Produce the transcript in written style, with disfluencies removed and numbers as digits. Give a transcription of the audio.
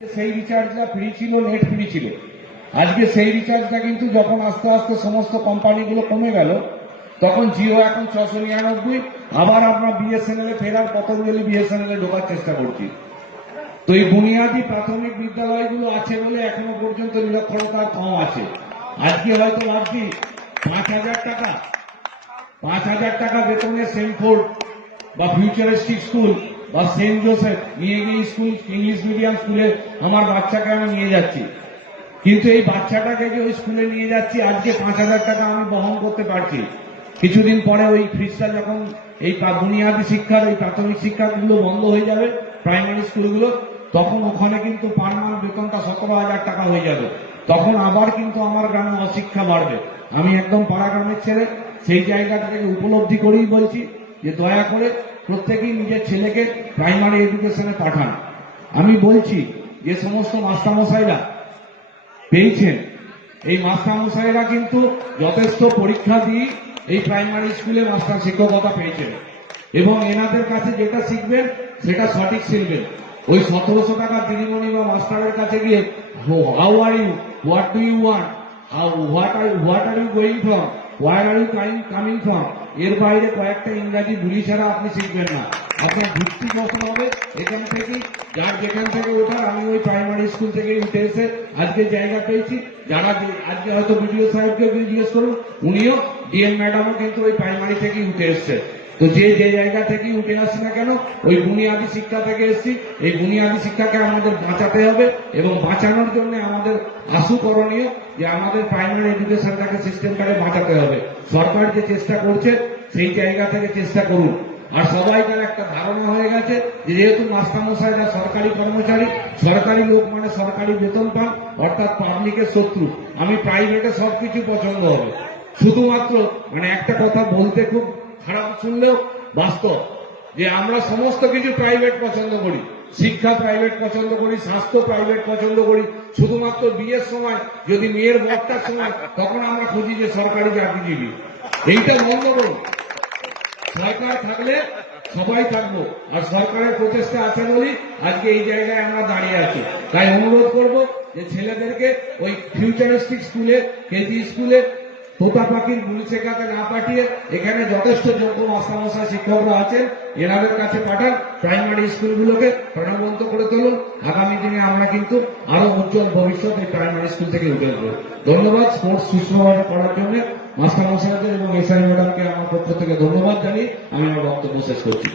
সেই রিচার্জটা ফ্রি ছিল, net free ছিল। আজকে সেই রিচার্জটা কিন্তু যখন আস্তে আস্তে সমস্ত কোম্পানিগুলো কমে গেল, তখন জিও এখন 699, আবার আমরা বিএসএনএল এ ফেরার পতঞ্জলি বিএসএনএল এ ঢোকার চেষ্টা করছি। তো এই বুনিয়াদী প্রাথমিক বিদ্যালয়গুলো আছে বলে এখনো পর্যন্ত নিরক্ষরতা কম আছে। আজকে হয়তো ভাবছি 5,000 টাকা বেতনে সেন্টফোর্ড বা ফিউচারিস্টিক স্কুল বা সেন্ট জোসেফ নিয়ে গিয়ে স্কুল, ইংলিশ মিডিয়াম স্কুলে আমার বাচ্চাকে আমি নিয়ে যাচ্ছি, কিন্তু এই বাচ্চাটাকে যে ওই স্কুলে নিয়ে যাচ্ছি আজকে 5,000 টাকা আমি বহন করতে পারছি। কিছুদিন পরে ওই ফিসটা যখন এই বুনিয়াদী শিক্ষার এই প্রাথমিক শিক্ষাগুলো বন্ধ হয়ে যাবে, প্রাইমারি স্কুলগুলো, তখন ওখানে কিন্তু পার মান্থ বেতনটা 17,000 টাকা হয়ে যাবে। তখন আবার কিন্তু আমার গ্রামে অশিক্ষা বাড়বে। আমি একদম পাড়া গ্রামের ছেলে, সেই জায়গাটা থেকে উপলব্ধি করেই বলছি যে দয়া করে প্রত্যেকেই নিজের ছেলেকে প্রাইমারি এডুকেশনে পাঠান। আমি বলছি যে সমস্ত মাস্টারমশাইরা পেয়েছেন, এই মাস্টারমশাইরা কিন্তু যথেষ্ট পরীক্ষা দিয়ে এই প্রাইমারি স্কুলে মাস্টার শিক্ষকতা পেয়েছেন, এবং এনাদের কাছে যেটা শিখবেন সেটা সঠিক শিখবেন। ওই 1700 টাকা দিদিমণি বা মাস্টারের কাছে গিয়ে how are you, what do you want, what are you going from, where are you coming from, এর বাইরে কয়েকটা ইংরাজি বুলি ছাড়া আপনি শিখবেন না। আপনার ভিত্তি বসতে হবে এখান থেকেই, যার যেখান থেকে ওঠার। আমি ওই প্রাইমারি স্কুল থেকে উঠে এসে আজকে জায়গা পেয়েছি। যারা আজকে হয়তো বিডিও সাহেবকে জিজ্ঞেস করুন, উনিও ডিএম ম্যাডামও কিন্তু ওই প্রাইমারি থেকেই উঠে এসছে। তো যে জায়গা থেকে উঠে আসছে না কেন, ওই বুনিয়াদী শিক্ষা থেকে এসছি। এই বুনিয়াদী শিক্ষাকে আমাদের বাঁচাতে হবে, এবং বাঁচানোর জন্য আমাদের আশু করণীয় যে আমাদের প্রাইমারি এডুকেশনটাকে সিস্টেমটাকে বাঁচাতে হবে। সরকার যে চেষ্টা করছে সেই জায়গা থেকে চেষ্টা করুন। আর সবাইকার একটা ধারণা হয়ে গেছে যে যেহেতু মাস্টারমশাইরা সরকারি কর্মচারী, সরকারি লোক মানে সরকারি বেতন পান, অর্থাৎ পাবলিকের শত্রু। আমি প্রাইভেটে সবকিছু পছন্দ হবে, শুধুমাত্র মানে একটা কথা বলতে খুব খারাপ শুনলেও বাস্তব, যে আমরা সমস্ত কিছু প্রাইভেট পছন্দ করি। শিক্ষা প্রাইভেট পছন্দ করি, স্বাস্থ্য প্রাইভেট পছন্দ করি। শুধুমাত্র বিয়ের সময় যদি মেয়ের বরটার সময়, তখন আমরা খুঁজি যে সরকারি চাকরিজীবী। এইটা বন্ধ করুন। সরকার থাকলে সবাই থাকবো, আর সরকারের প্রচেষ্টা আছে বলি আজকে এই জায়গায় আমরা দাঁড়িয়ে আছি। তাই অনুরোধ করব যে ছেলেদেরকে ওই ফিউচারিস্টিক স্কুলে, কেজি স্কুলে তোতা পাখির গুলি শেখাতে না পাঠিয়ে এখানে যথেষ্ট যোগ্য মাস্টারমশাই শিক্ষকরা আছেন, এনাদের কাছে পাঠান। প্রাইমারি স্কুলগুলোকে প্রাণবন্ত করে তুলুন। আগামী দিনে আমরা কিন্তু আরো উজ্জ্বল ভবিষ্যৎ এই প্রাইমারি স্কুল থেকে উঠে আসবো। ধন্যবাদ স্পোর্টস সুষ্ঠুভাবে করার জন্য মাস্টারমশাইদের এবং এসআই ম্যাডামকে আমার পক্ষ থেকে ধন্যবাদ জানিয়ে আমি আমার বক্তব্য শেষ করছি।